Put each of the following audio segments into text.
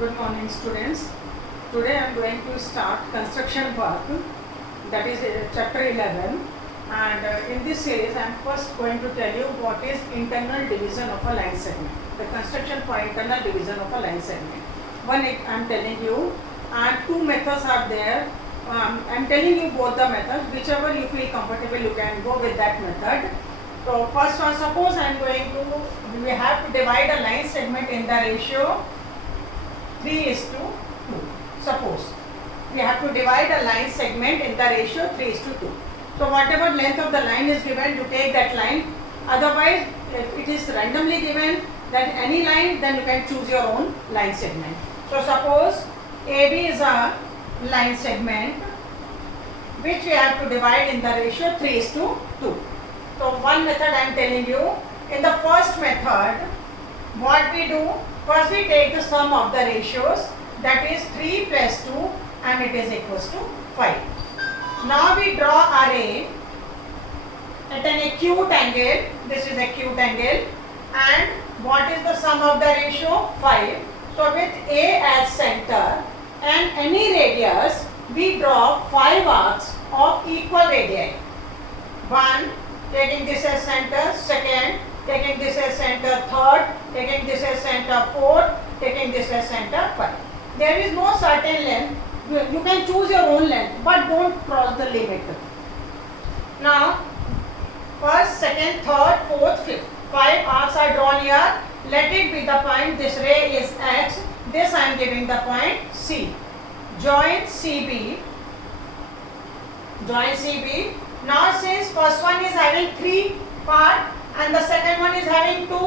Good morning, students. Today I am going to start construction work, that is chapter 11, and in this series I am first going to tell you what is internal division of a line segment, the construction for internal division of a line segment. One I am telling you, and two methods are there. I am telling you both the methods, whichever you feel comfortable you can go with that method. So first one, suppose I am going to, we have to divide a line segment in the ratio 3:2. Suppose we have to divide a line segment in the ratio 3:2. So whatever length of the line is given, you take that line. Otherwise, if it is randomly given, then any line, then you can choose your own line segment. So suppose AB is a line segment which we have to divide in the ratio 3:2. So one method I am telling you. In the first method, what we do, first we take the sum of the ratios, that is 3 plus 2, and it is equals to 5. Now we draw array at an acute angle. This is acute angle, and what is the sum of the ratio? 5. So with A as center and any radius, we draw 5 arcs of equal radii. One, taking this as center, second, taking this as center, third, taking this as center, fourth, taking this as center, 5. There is no certain length. You can choose your own length, but don't cross the limit. Now, first, second, third, fourth, fifth. 5 arcs are drawn here. Let it be the point. This ray is X. This I am giving the point C. Join CB. Join CB. Now, since first one is having 3 parts and the second one is having 2,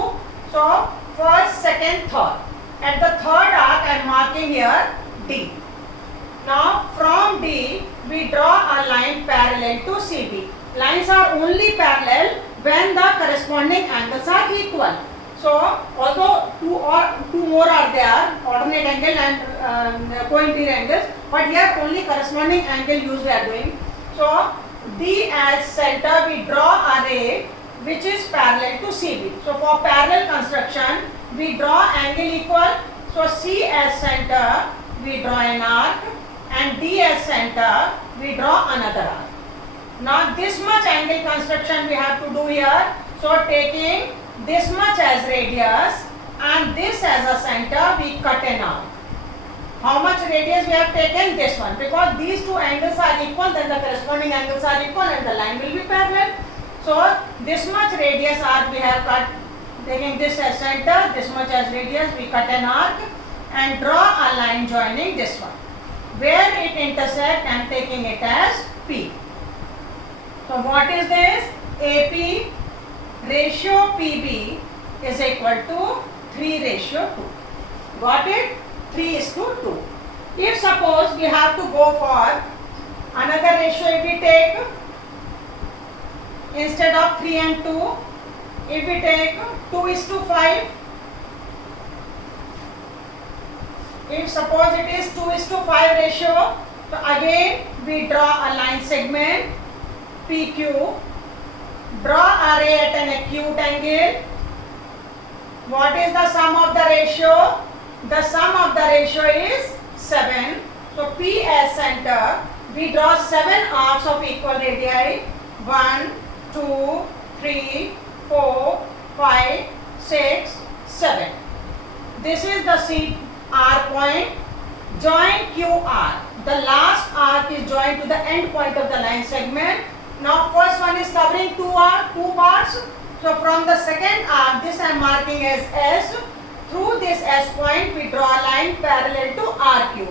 so first, second, third. At the third arc, I am marking here D. Now, from D, we draw a line parallel to CB. Lines are only parallel when the corresponding angles are equal. So, although two more are there, alternate angle and co-interior angles, but here only corresponding angle use we are doing. So, D as center, we draw a ray which is parallel to CB. So, for parallel construction, we draw angle equal. So, C as center, we draw an arc, and D as center, we draw another arc. Now, this much angle construction we have to do here. So, taking this much as radius and this as a center, we cut an arc. How much radius we have taken? This one. Because these two angles are equal, then the corresponding angles are equal and the line will be parallel. So, this much radius arc we have cut, taking this as center, this much as radius, we cut an arc and draw a line joining this one. Where it intersects, I am taking it as P. So, what is this? AP ratio PB is equal to 3:2. Got it? 3:2. If suppose we have to go for another ratio, if we take instead of 3 and 2, if we take 2:5, if suppose it is 2:5 ratio, so again we draw a line segment PQ, draw a ray at an acute angle. What is the sum of the ratio? The sum of the ratio is 7. So P as center, we draw 7 arcs of equal radii. 1, 2, 3, 4, 5, 6, 7. This is the CR point. Join QR. The last arc is joined to the end point of the line segment. Now first one is covering two parts. So from the second arc, this I am marking as S. Through this S point, we draw a line parallel to RQ.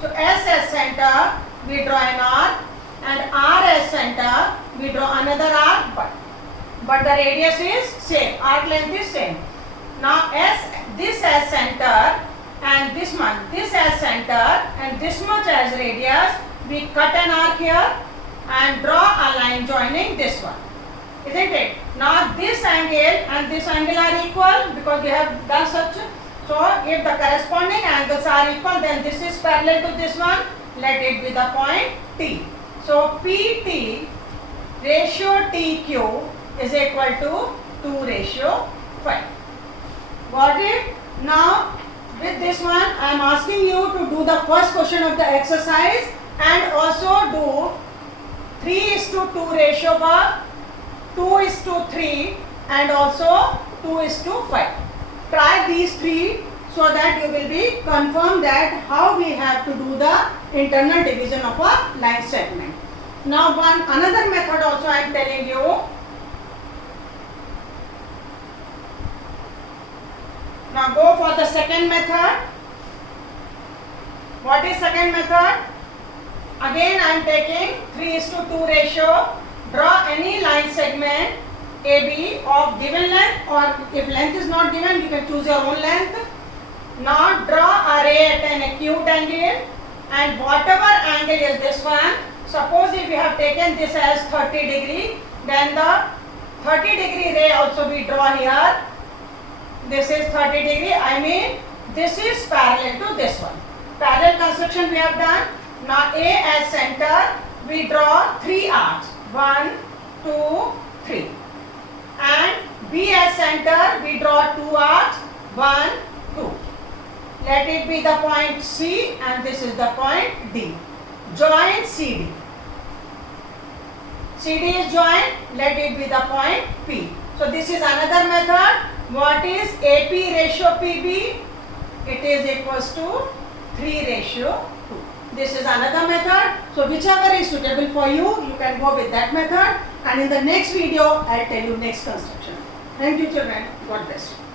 So S as center, we draw an arc, and R as center, we draw another arc, but the radius is same, arc length is same. Now this as center and this much, this as center and this much as radius, we cut an arc here and draw a line joining this one. Isn't it? Now this angle and this angle are equal because we have done such. So if the corresponding angles are equal, then this is parallel to this one. Let it be the point T. So PT ratio TQ is equal to 2:5. Got it? Now with this one I am asking you to do the first question of the exercise and also do 3:2 ratio work, 2:3 and also 2:5. Try these three so that you will be confirmed that how we have to do the internal division of a line segment. Now another method also I am telling you. Now go for the second method. What is second method? Again I am taking 3:2 ratio. Draw any line segment AB of given length, or if length is not given you can choose your own length. Now draw a ray at an acute angle, and whatever angle is this one, suppose if we have taken this as 30 degree, then the 30 degree ray also we draw here. This is 30 degree, I mean this is parallel to this one. Parallel construction we have done. Now A as center, we draw 3 arcs, 1, 2, 3, and B as center, we draw 2 arcs, 1, 2. Let it be the point C and this is the point D. Join CD. CD is joined, let it be the point P. So this is another method. What is AP ratio PB? It is equals to 3:2. This is another method. So whichever is suitable for you, you can go with that method. And in the next video, I'll tell you next construction. Thank you children. God bless you.